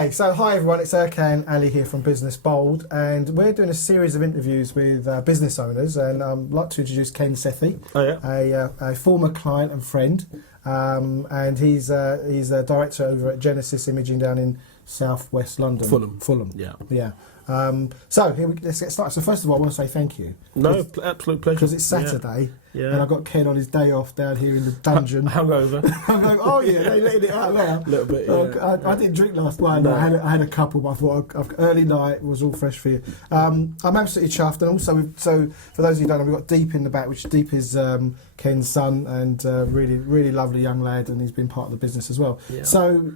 Okay, so hi everyone, it's Erkan Ali here from Business Bold, and we're doing a series of interviews with business owners, and I'd like to introduce Ken Sethi, a former client and friend, and he's a director over at Genesis Imaging down in southwest London. Fulham. Yeah. So let's get started. So first of all, I want to say thank you. No, absolute pleasure. Because it's Saturday, and I got Ken on his day off down here in the dungeon. Hungover. Oh yeah, they letting it out now. A little bit. Yeah. I didn't drink last night. No. I had a couple, but I thought early night was all fresh for you. I'm absolutely chuffed, and also so for those of you who don't know, we've got Deep in the back, which Deep is Ken's son, and really lovely young lad, and he's been part of the business as well. Yeah. So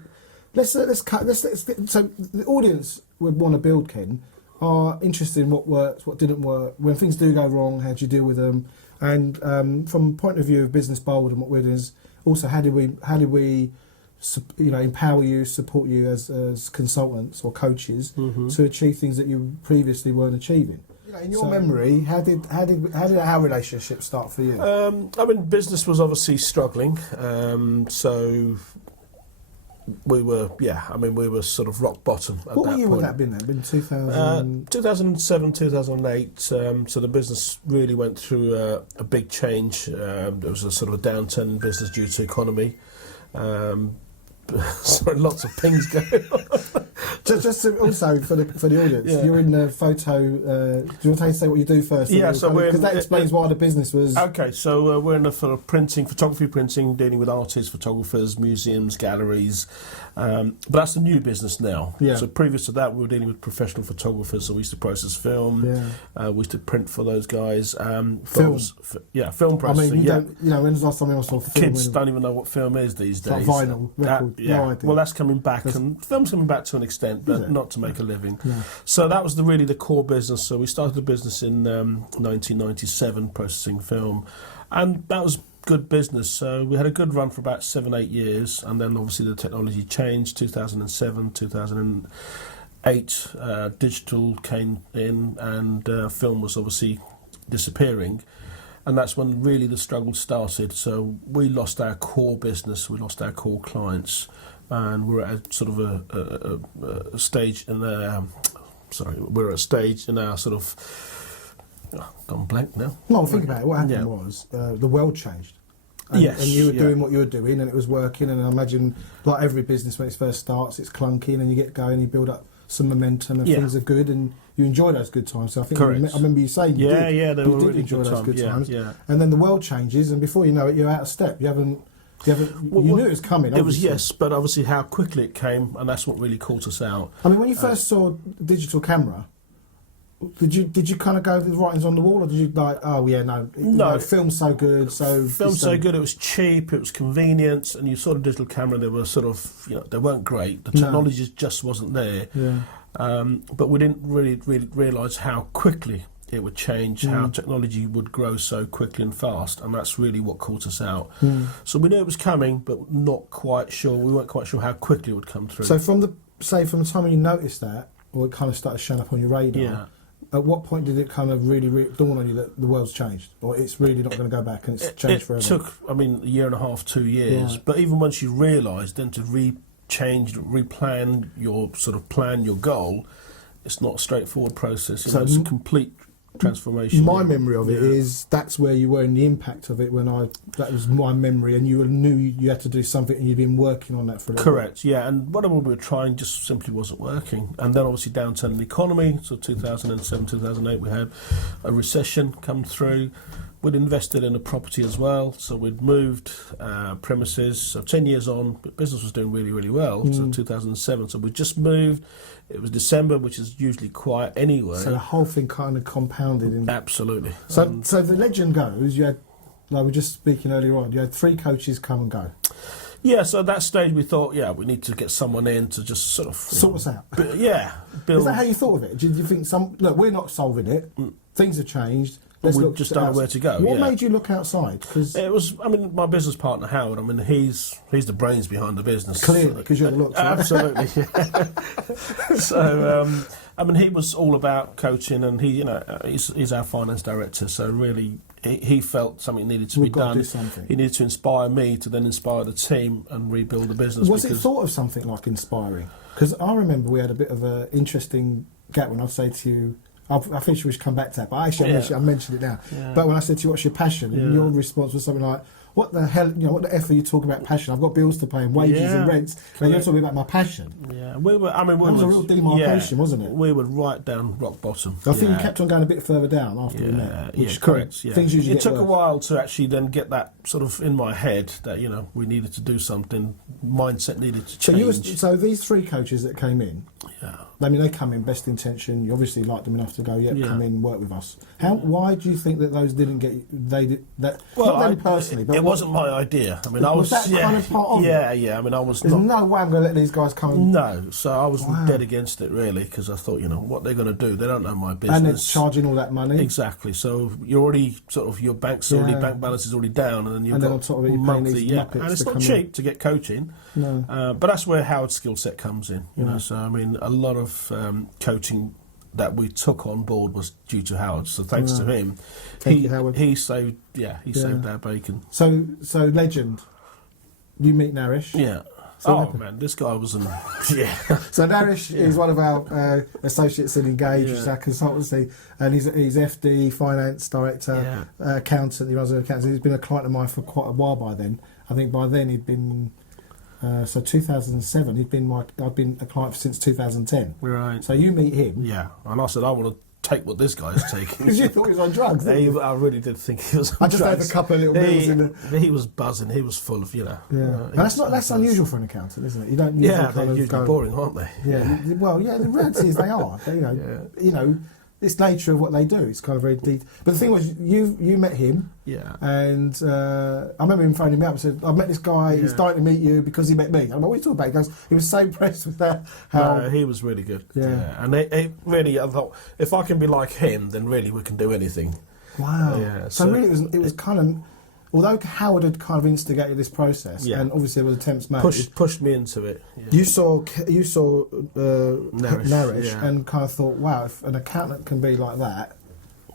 let's so the audience would want to build, Ken, are interested in what works, what didn't work, when things do go wrong, how do you deal with them, and from the point of view of Business Bold and what we're doing is also how do we empower you, support you as consultants or coaches to achieve things that you previously weren't achieving. In your memory, how did our relationship start for you? Business was obviously struggling, so we were sort of rock bottom at that point. What year would that have been then? 2007, 2008, so the business really went through a big change. There was a sort of a downturn in business due to economy. Sorry, lots of things going on. Just also for the audience, you're in the photo. Do you want to say what you do first? Yeah, so because that explains why the business was. Okay, so we're in the sort of photography printing, dealing with artists, photographers, museums, galleries. But that's the new business now. Yeah. So previous to that, we were dealing with professional photographers. So we used to process film. Yeah. We used to print for those guys. Film processing. When's the last time you saw film? Kids don't even know what film is these days. Like vinyl record. No idea. Well, that's coming back, and film's coming back to an extent, but not to make a living. Yeah. So that was really the core business. So we started the business in 1997, processing film, and that was good business. So we had a good run for about 7-8 years, and then obviously the technology changed. 2007, 2008, digital came in, and film was obviously disappearing. And that's when really the struggle started. So we lost our core business, we lost our core clients, and we're at sort of a stage in our sort of gone blank now. Well, think about it. What happened was the world changed. And you were doing what you were doing, and it was working. And I imagine, like every business, when it first starts, it's clunky, and then you get going, you build up some momentum, and things are good, and you enjoy those good times. So I think I remember you saying you did really enjoy those good times. Yeah. And then the world changes, and before you know it, you're out of step. You knew it was coming. Obviously. It was but obviously how quickly it came, and that's what really caught us out. I mean, when you first saw digital camera, did you kind of go with the writings on the wall, or did you like, no, film's so good, it was cheap, it was convenient, and you saw the digital camera, they were sort of, they weren't great, the technology just wasn't there. Yeah. But we didn't really realise how quickly it would change, how technology would grow so quickly and fast, and that's really what caught us out. So we knew it was coming, but not quite sure. We weren't quite sure how quickly it would come through. So from the time when you noticed that, or it kind of started showing up on your radar, at what point did it kind of really dawn on you that the world's changed, or it's really not going to go back and it's changed forever? It took, a year and a half, 2 years. Yeah. But even once you realised, then to replan your goal, it's not a straightforward process. So it's a complete transformation. My memory of it is that's where you were in the impact of it that was my memory, and you knew you had to do something, and you'd been working on that for a little Correct, yeah, and whatever we were trying just simply wasn't working. And then obviously downturn in the economy, so 2007, 2008 we had a recession come through. We'd invested in a property as well, so we'd moved premises. So 10 years on, business was doing really, really well. So 2007, so we just moved. It was December, which is usually quiet anyway. So the whole thing kind of compounded. Absolutely. So the legend goes, you had, like we were just speaking earlier on, you had 3 coaches come and go. Yeah, so at that stage we thought, we need to get someone in to just sort of... Sort us out. Build. Is that how you thought of it? Did you think look, we're not solving it, things have changed, we just don't know where to go. What made you look outside? Cause it was, my business partner Howard. He's the brains behind the business. Clearly, because you're the look. Absolutely. So, he was all about coaching, and he's our finance director. So really, he felt something needed to be done. He needed to inspire me to then inspire the team and rebuild the business. Was it thought of something like inspiring? Because I remember we had a bit of an interesting gap when I'd say to you, I think we should come back to that, but actually I mentioned it now. Yeah. But when I said to you, what's your passion? And your response was something like, what the hell, what the F are you talking about passion? I've got bills to pay and wages and rents, and you're talking about my passion. Yeah, that was a real demarcation, wasn't it? We would right down rock bottom. I think you kept on going a bit further down after we met. Which correct. Yeah. Things usually it took worse. a while to actually then get that sort of in my head that, we needed to do something, mindset needed to change. So these 3 coaches that came in, they come in best intention. You obviously liked them enough to go, come in, work with us. Why do you think that those didn't get? Well, not them personally, but it wasn't my idea. I mean, I was that kind of part of it? Yeah. I mean, I was. There's no way I'm going to let these guys come in. No, so I was dead against it really because I thought, what they're going to do? They don't know my business. And they're charging all that money. Exactly. So you're already your bank balance is already down, and then you've got on top of it, monthly. And it's not cheap to get coaching. No. But that's where Howard's skill set comes in. So I mean, a lot of coaching that we took on board was due to Howard. So thanks to him, he saved our bacon. So legend, you meet Naresh. Yeah. Man, this guy was So Naresh is one of our associates in Engage, which is our consultancy, and he's FD, finance director, accountant. He runs an accountant. He's been a client of mine for quite a while by then. I think by then he'd been. 2007. I've been a client since 2010. Right. So you meet him. Yeah. And I said, I want to take what this guy's taking. Because you thought he was on drugs. I really did think he was on drugs. I just had a couple of little bills in the... He was buzzing. He was full of, that's unusual for an accountant, isn't it? You don't usually they're usually boring, aren't they? Yeah. Well, the reality is they are. It's nature of what they do. It's kind of very deep. But the thing was, you met him. Yeah. And I remember him phoning me up and said, I've met this guy, he's dying to meet you because he met me. I'm like, what are you talking about? He goes, he was so impressed with that. He was really good. Yeah. And it really, I thought, if I can be like him, then really we can do anything. Wow. Yeah. So really it was kind of... Although Howard had kind of instigated this process, and obviously there was attempts made, pushed me into it. Yeah. You saw Naresh and kind of thought, wow, if an accountant can be like that,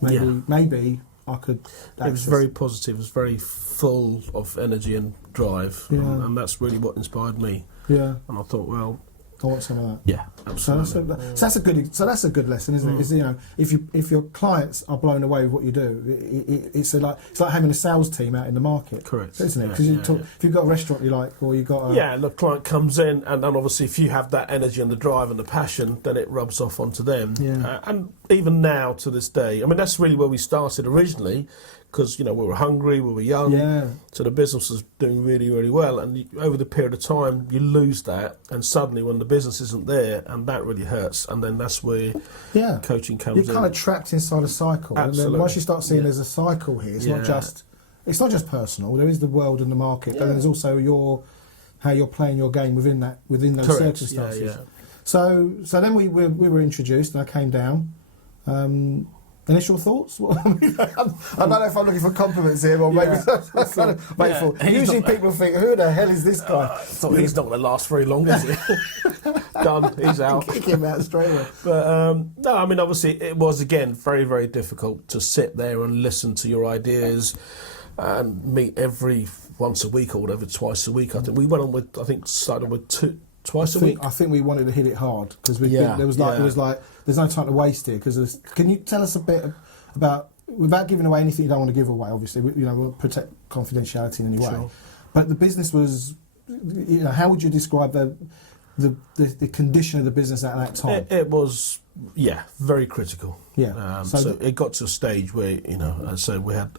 maybe I could. It was very positive. It was very full of energy and drive, and that's really what inspired me. Yeah. And I thought, well, I want some of that. Yeah, absolutely. So that's a good lesson, isn't it? Is if your clients are blown away with what you do, it's like having a sales team out in the market. Correct, isn't it? Because if you've got a restaurant you like, or you've got the client comes in, and then obviously if you have that energy and the drive and the passion, then it rubs off onto them. Yeah. And even now to this day, I mean that's really where we started originally. Because we were hungry, we were young, so the business was doing really, really well. And over the period of time, you lose that, and suddenly when the business isn't there, and that really hurts. And then that's where coaching comes in. You're kind of trapped inside a cycle. Absolutely. And then once you start seeing there's a cycle here, it's not just personal. There is the world and the market, but there's also how you're playing your game within those circumstances. Yeah. So then we were introduced, and I came down. Initial thoughts? I don't know if I'm looking for compliments here, or maybe that's kind of grateful. Usually people think, who the hell is this guy? He's not going to last very long, is he? Done, he's out. Kick him out straight away. But no, I mean, obviously it was, again, very, very difficult to sit there and listen to your ideas and meet once a week or whatever, twice a week. I think we went on with, started with twice a week. I think we wanted to hit it hard because it was like there's no time to waste here. Can you tell us a bit about, without giving away anything you don't want to give away? Obviously, we'll protect confidentiality in any way. Sure. But the business was, how would you describe the condition of the business at that time? It was, very critical. Yeah. So it got to a stage where, as I said, we had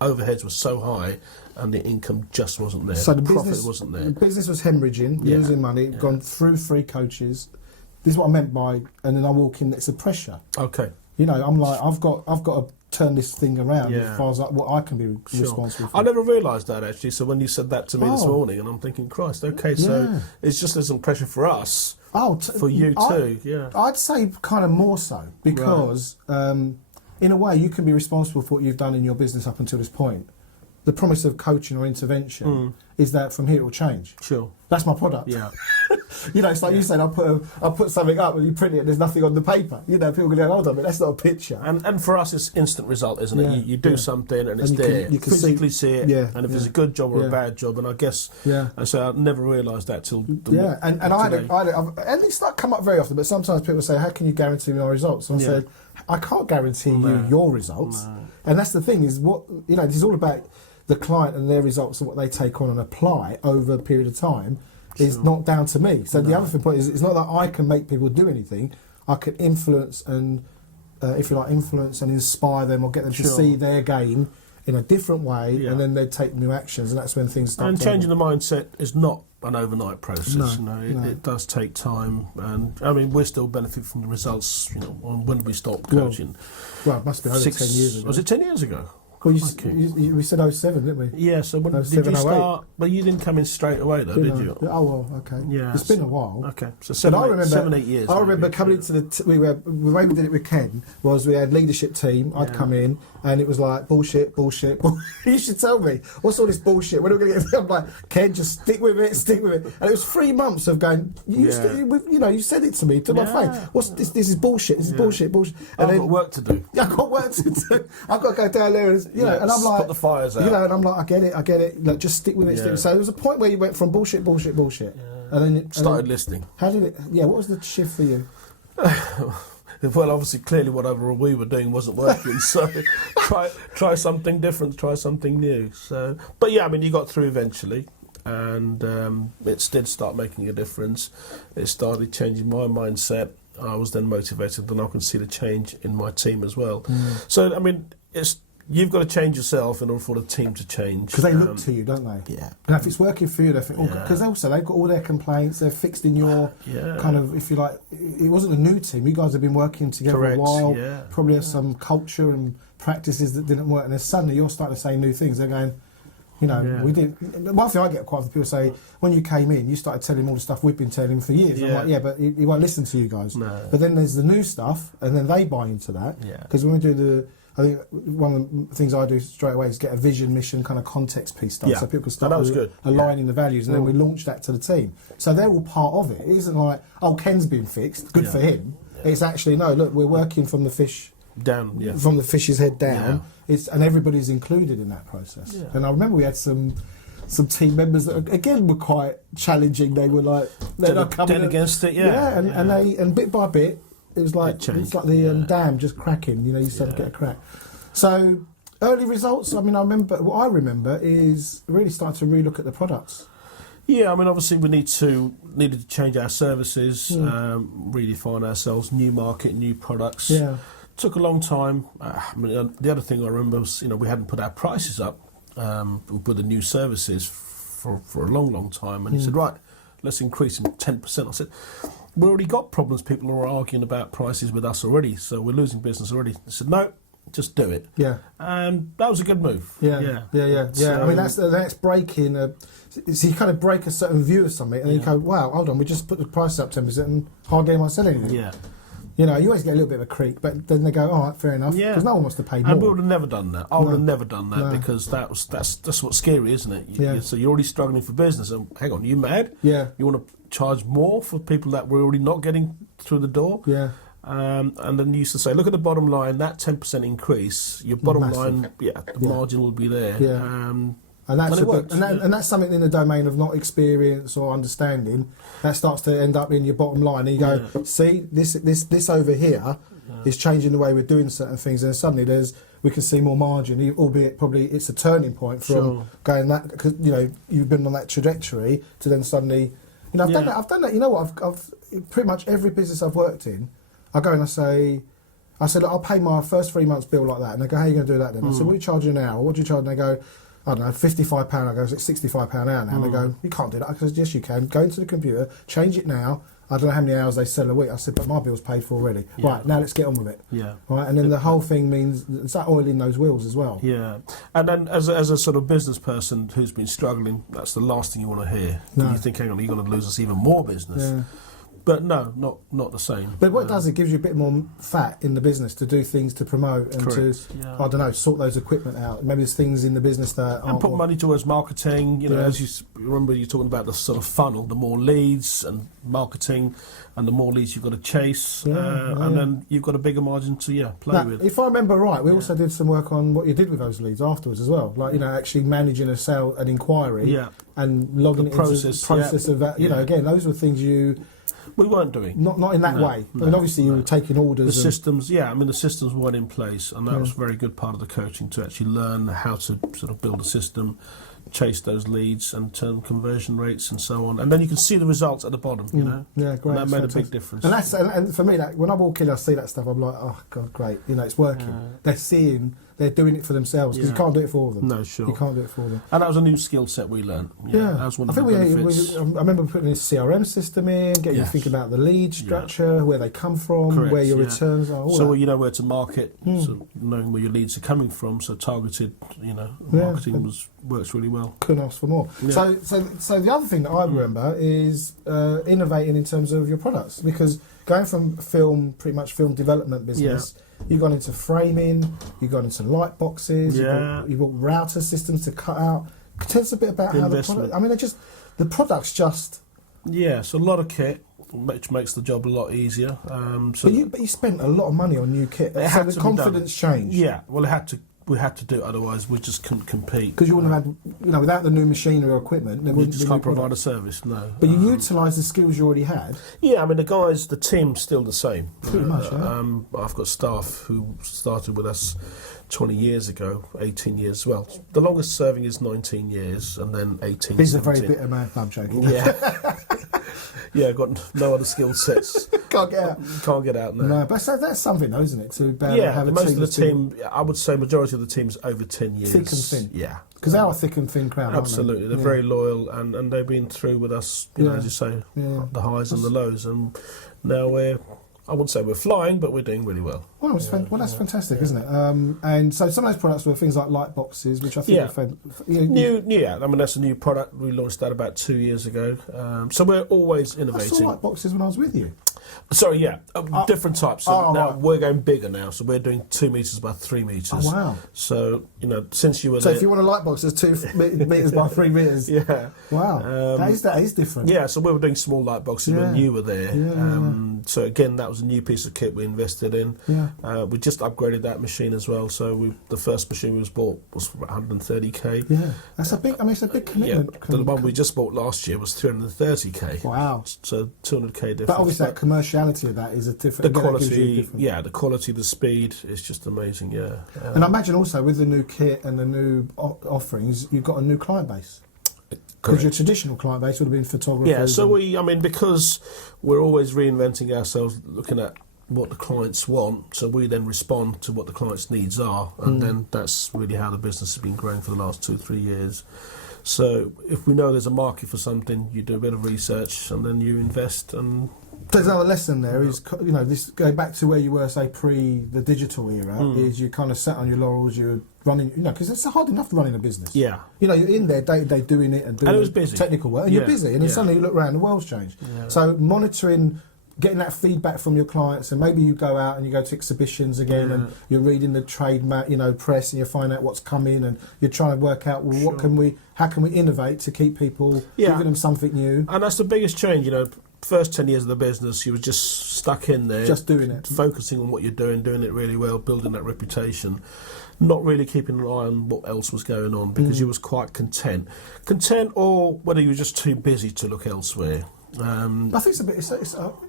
overheads were so high, and the income just wasn't there. So the profit wasn't there. The business was hemorrhaging, losing money, gone through 3 coaches. This is what I meant by, and then I walk in, it's a pressure. Okay. I'm like, I've got to turn this thing around as far as what I can be responsible for. I never realised that actually. So when you said that to me this morning, and I'm thinking, Christ, okay, so it's just there's some pressure for us. For you too. Yeah. I'd say kind of more so because in a way you can be responsible for what you've done in your business up until this point. the promise of coaching or intervention is that from here it will change. Sure. That's my product. Yeah. You know, it's like you said, I'll put something up and you print it and there's nothing on the paper. You know, people go, hold on, but that's not a picture. And for us, it's instant result, isn't it? Yeah, You do something and it's you there. you can physically see it. Yeah, and if it's a good job or a bad job, and I guess, and so I never realised that till and it's not come up very often, but sometimes people say, how can you guarantee me my results? And I said, I can't guarantee you your results. No. And that's the thing, is what, you know, this is all about the client and their results and what they take on and apply over a period of time. Is not down to me. So the other point is, it's not that I can make people do anything. I can influence and, if you like, influence and inspire them or get them to see their game in a different way, and then they take new actions, and that's when things start. And changing the mindset is not an overnight process. It does take time, and I mean we're still benefiting from the results. You know, on when we stopped coaching. Well, it must be over 10 years ago. Was it 10 years ago? Well, we said 07, didn't we? Yeah, so when did you start? Well, you didn't come in straight away, though, did you? Oh, well, okay. Yeah, it's been a while. Okay, so 7, 8 years. I remember coming into the way we did it with Ken was we had leadership team. I'd come in, and it was like bullshit. You should tell me, what's all this bullshit? When are we going to get? I'm like, Ken, just stick with it. And it was 3 months of going. You said it to me to my face. What's this? This is bullshit. This is bullshit. And I've got work to do. Yeah, I've got work to do. I've got to go down there and. And I'm like, put the fires out. You know, and I'm like, I get it. Like, just stick with it. So there was a point where you went from bullshit, and then it started listening. How did it? Yeah, what was the shift for you? Well, obviously, clearly, whatever we were doing wasn't working. So try something different, try something new. So, but yeah, I mean, you got through eventually, and it did start making a difference. It started changing my mindset. I was then motivated, and I can see the change in my team as well. So, I mean, you've got to change yourself in order for the team to change. Because they look to you, don't they? Yeah. And if it's working for you, they think, because also they've got all their complaints, they're fixed in your kind of, if you like, it wasn't a new team. You guys have been working together a while. Yeah. Probably have some culture and practices that didn't work. And then suddenly you're starting to say new things. They're going, we didn't. One thing I get quite often, people say, when you came in, you started telling him all the stuff we've been telling him for years. I'm like, but he won't listen to you guys. No. But then there's the new stuff, and then they buy into that. Because when we do I think one of the things I do straight away is get a vision, mission, kind of context piece done, so people can start aligning the values, and then we launch that to the team. So they're all part of it. It isn't like, Ken's been fixed, good for him. It's actually, no, look, we're working from the fish down, from the fish's head down. And everybody's included in that process. And I remember we had some team members that again were quite challenging. They were like, they're not coming dead against it, and bit by bit. It was like the dam just cracking. You know, you start to get a crack. So early results. I mean, what I remember is really starting to relook at the products. Yeah, I mean, obviously we needed to change our services, redefine ourselves, new market, new products. Yeah, took a long time. I mean, the other thing I remember was we hadn't put our prices up with the new services for a long time, and he said, right, let's increase them 10%. I said, we already got problems. People are arguing about prices with us already, so we're losing business already. I said, no, just do it. Yeah. And that was a good move. Yeah. So, I mean, that's breaking. So you kind of break a certain view of something, and then you go, wow, hold on, we just put the price up 10%, and hardly anyone said anything. Yeah. You know, you always get a little bit of a creak, but then they go, all right, fair enough, because no one wants to pay more. And we would have never done that. I would have never done that because that's what's scary, isn't it? So you're already struggling for business, and hang on, you mad? Yeah. You want to charge more for people that we're already not getting through the door? Yeah. And then you used to say, look at the bottom line, that 10% increase, your bottom line, the margin will be there. Yeah. And that's something in the domain of not experience or understanding that starts to end up in your bottom line. And you go, see, this over here is changing the way we're doing certain things, and suddenly we can see more margin, albeit probably it's a turning point from going that, because you've been on that trajectory to then suddenly, I've done that. You know what? I've pretty much every business I've worked in, I go and I say, look, I'll pay my first 3 months bill like that, and they go, how are you going to do that then? I said, what are you charging an hour? What do you charge? And they go, I don't know, £55. I go, it's £65 an hour now. And they go, you can't do that. I said, yes, you can. Go into the computer, change it now. I don't know how many hours they sell a week. I said, but my bill's paid for already. Yeah. Right, now let's get on with it. Yeah. Right, and then the whole thing means it's that oil in those wheels as well. Yeah. And then as a sort of business person who's been struggling, that's the last thing you want to hear. No. You think, hang on, you're going to lose us even more business. Yeah. But no, not the same. But what it does, it gives you a bit more fat in the business to do things to promote and Correct. to, Yeah. I don't know, sort those equipment out. Maybe there's things in the business that And aren't... put money towards marketing. You know, Yeah. as you remember, you're talking about the sort of funnel. The more leads and marketing, and the more leads you've got to chase, and then you've got a bigger margin to play Now, with. if I remember right, we also did some work on what you did with those leads afterwards as well. Like, actually managing an inquiry Yeah. and logging The it into process, the process of that. Again, those were things We weren't doing. not in that way. I mean, obviously you were taking orders. The systems, the systems weren't in place, and that was a very good part of the coaching, to actually learn how to sort of build a system, chase those leads and turn conversion rates and so on. And then you can see the results at the bottom, Yeah, great. And that made a big difference. And for me, when I walk in, I see that stuff, I'm like, oh, God, great. It's working. They're doing it for themselves, because you can't do it for them. No, sure. You can't do it for them. And that was a new skill set we learned. That was one of the benefits. I remember putting a CRM system in, getting you thinking about the lead structure, where they come from, Correct, where your returns are. So you know where to market, so knowing where your leads are coming from, so targeted, marketing works really well. Couldn't ask for more. Yeah. So the other thing that I remember is innovating in terms of your products, because going from pretty much film development business, you've gone into framing, you've gone into light boxes, you've got router systems to cut out. Tell us a bit about how the product. I mean, the product's just. Yeah, so a lot of kit, which makes the job a lot easier. But you spent a lot of money on new kit. So the confidence changed. Yeah, well, we had to do it, otherwise we just couldn't compete. Because you wouldn't have had, without the new machinery or equipment, there We wouldn't just be can't new provide a products. service, no. But you utilised the skills you already had. Yeah, I mean, the team's still the same. Pretty much, yeah. I've got staff who started with us 20 years ago, 18 years. Well, the longest serving is 19 years, and then 18. He's a very bitter man. No, I'm joking. Yeah. Yeah, I've got no other skill sets. Can't get out. Can't get out now. No, but that's something, though, isn't it? To have most of the that's been team, I would say majority of the team's over 10 years. thick and thin. Yeah. Because they are a thick and thin crowd, Absolutely. aren't they? They're very loyal, and they've been through with us, as you say, the highs and the lows. And now I wouldn't say we're flying, but we're doing really well. Well, that's fantastic, isn't it? And so some of those products were things like light boxes, which I think are I mean, that's a new product. We launched that about 2 years ago. So we're always I innovating. saw light boxes when I was with you. Sorry, different types. So now we're going bigger now, so we're doing 2 metres by 3 metres. Oh, wow. So, since you were So if you want a light box, there's 2 metres by 3 metres. Yeah. Wow. That is different. Yeah, so we were doing small light boxes when you were there. So again, that was a new piece of kit we invested in. Yeah. We just upgraded that machine as well. So the first machine we bought was for 130k. Yeah. That's a big. I mean, it's a big commitment. Yeah. The one we just bought last year was 330k. Wow. So 200k difference. But obviously, that commerciality of that is a different. The quality, the quality, the speed is just amazing. Yeah. And I imagine also with the new kit and the new offerings, you've got a new client base. Because your traditional client base would have been photographers. Yeah, so because we're always reinventing ourselves, looking at what the clients want, so we then respond to what the client's needs are, and then that's really how the business has been growing for the last 2-3 years. So if we know there's a market for something, you do a bit of research and then you invest. And there's another lesson there is, this going back to where you were, say, pre the digital era, is you kind of sat on your laurels, you're running, because it's hard enough running a business. Yeah. You're in there day to day doing it and doing it was busy. Technical work, and you're busy, and then suddenly you look around, the world's changed. Yeah. So monitoring, getting that feedback from your clients, and maybe you go out and you go to exhibitions again, and you're reading the trade press, and you find out what's coming, and you're trying to work out, well, how can we innovate to keep people, giving them something new. And that's the biggest change, First 10 years of the business, you were just stuck in there, just doing it, focusing on what you're doing it really well, building that reputation, not really keeping an eye on what else was going on, because you was quite content, or whether you were just too busy to look elsewhere. I think it's a bit.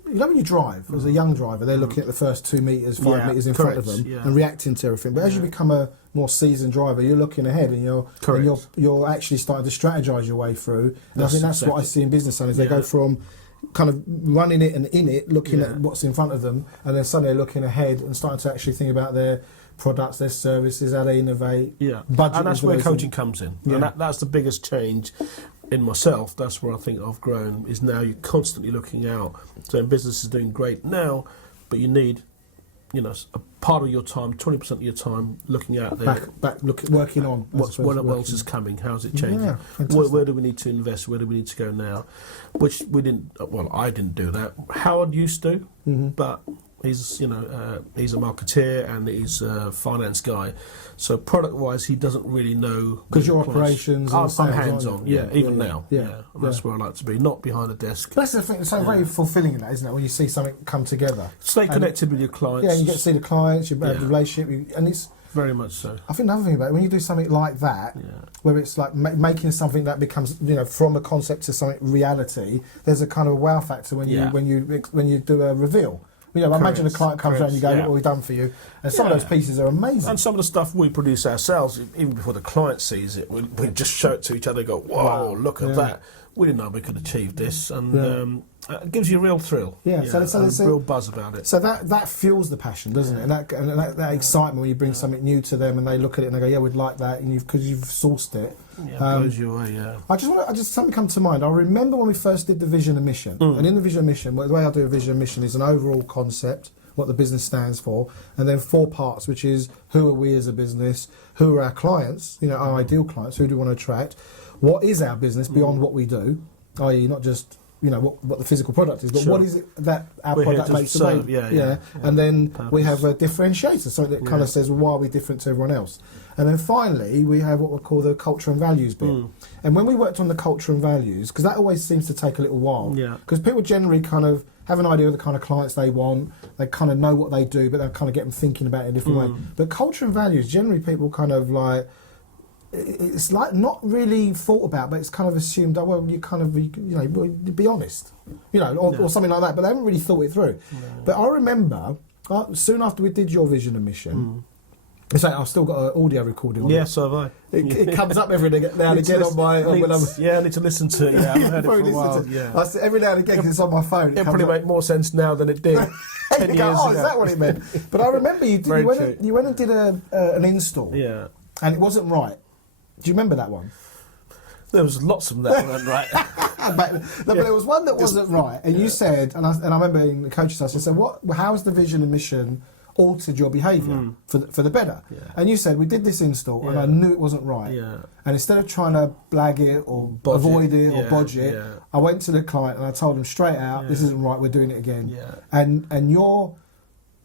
When you drive as a young driver, they're looking at the first 2 metres, 5 metres in front of them and reacting to everything. But as you become a more seasoned driver, you're looking ahead and you're actually starting to strategise your way through. And I think that's what I see in business owners. They go from kind of running it and in it, looking at what's in front of them, and then suddenly looking ahead and starting to actually think about their products, their services, how they innovate. Yeah, and that's where coaching comes in. Yeah. And that's the biggest change in myself. That's where I think I've grown, is now you're constantly looking out. So business is doing great now, but you need a part of your time, 20% of your time, looking out there, working on what else is coming, how's it changing, Yeah, where do we need to invest, where do we need to go now, which we didn't. Well, I didn't do that. Howard used to, but he's he's a marketeer and he's a finance guy, so product-wise he doesn't really know. Because your operations, I'm sales, hands-on, even now. And that's where I like to be, not behind a desk. That's the thing. It's so very fulfilling in that, isn't it? When you see something come together, stay connected with your clients. Yeah, you get to see the clients, you have the relationship, and it's very much so. I think another thing about it, when you do something like that, where it's like making something that becomes, from a concept to something reality, there's a kind of wow factor when you do a reveal. Imagine a client comes around and you go, look what we've done for you. And some of those pieces are amazing. And some of the stuff we produce ourselves, even before the client sees it, we just show it to each other and go, whoa, look at that. We didn't know we could achieve this. And it gives you a real thrill. So there's a real buzz about it. So that fuels the passion, doesn't it? And that excitement when you bring something new to them and they look at it and they go, yeah, we'd like that, because you've sourced it. Yeah, blows you away, I just something come to mind. I remember when we first did the vision and mission. And in the vision and mission, the way I do a vision and mission is an overall concept, what the business stands for, and then 4 parts, which is who are we as a business, who are our clients, our ideal clients, who do we want to attract, what is our business beyond what we do, i.e. not just what the physical product is, but what is it that our product makes the way? And then we have a differentiator, something that kind of says, well, why are we different to everyone else? And then finally, we have what we call the culture and values bit. And when we worked on the culture and values, because that always seems to take a little while, because people generally kind of have an idea of the kind of clients they want, they kind of know what they do, but they kind of get them thinking about it in a different way. But culture and values, generally people kind of like, it's like not really thought about, but it's kind of assumed, oh, well, you kind of, be honest, or something like that, but they haven't really thought it through. But I remember, soon after we did your vision and mission, it's like I've still got an audio recording on it. So have I. It comes up every now and again on my... I need to listen to it, I haven't heard it for a while. Every now and again, because it's on my phone. It'll probably make more sense now than it did 10 years ago. Is that what it meant? But I remember you went and did an install, and it wasn't right. Do you remember that one? There was lots of them that weren't right. but there was one that wasn't right, and you said, and I remember in the coaching session, I said, how has the vision and mission altered your behaviour for the better? And you said, we did this install, and I knew it wasn't right. And instead of trying to blag it or avoid it or bodge it, I went to the client and I told them straight out, this isn't right, we're doing it again. And your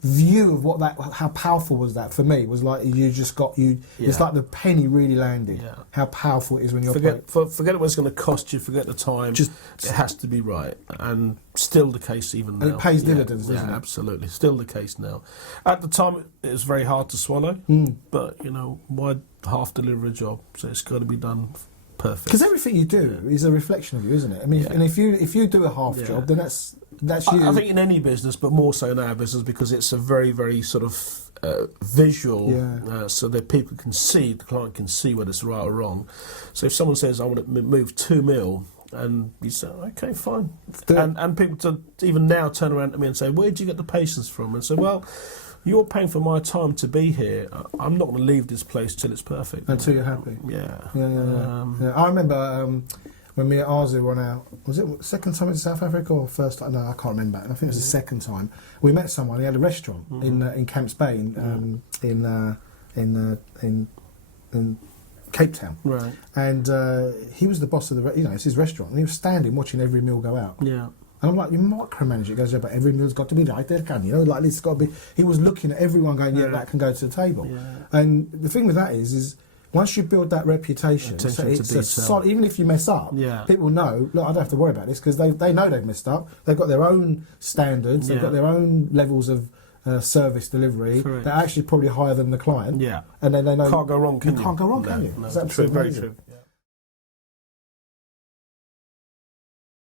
view of how powerful was that for me was like it's like the penny really landed. How powerful it is when you're forget what it's going to cost you, forget the time, it has to be right, and still the case even now. And it pays dividends, doesn't it? Absolutely, still the case now. At the time it was very hard to swallow, but why half deliver a job, so it's got to be done perfect. Because everything you do is a reflection of you, isn't it? I mean, and if you do a half job, then that's you. I think in any business, but more so in our business, because it's a very, very sort of visual, so that people can see, the client can see whether it's right or wrong. So if someone says, I want to move 2 mil, and you say, okay, fine. And people even now turn around to me and say, where did you get the patience from? And say, well, you're paying for my time to be here. I'm not going to leave this place till it's perfect. Until you're happy. I remember when me and Arzu were on our, was it second time in South Africa or first time? No, I can't remember. I think it was the second time. We met someone. He had a restaurant in Camps Bay in Cape Town. Right. And he was the boss of it's his restaurant. And he was standing watching every meal go out. Yeah. And I'm like, you micromanage it. He goes, yeah, but every meal's got to be right there, can like it's got to be. He was looking at everyone going, that can go to the table. Yeah. And the thing with that is once you build that reputation, even if you mess up, people know, look, I don't have to worry about this, because they know they've messed up. They've got their own standards, they've got their own levels of service delivery that are actually probably higher than the client. Yeah. And then they know... Can't go wrong, can you? Can't go wrong, can you? No, It's true, very true.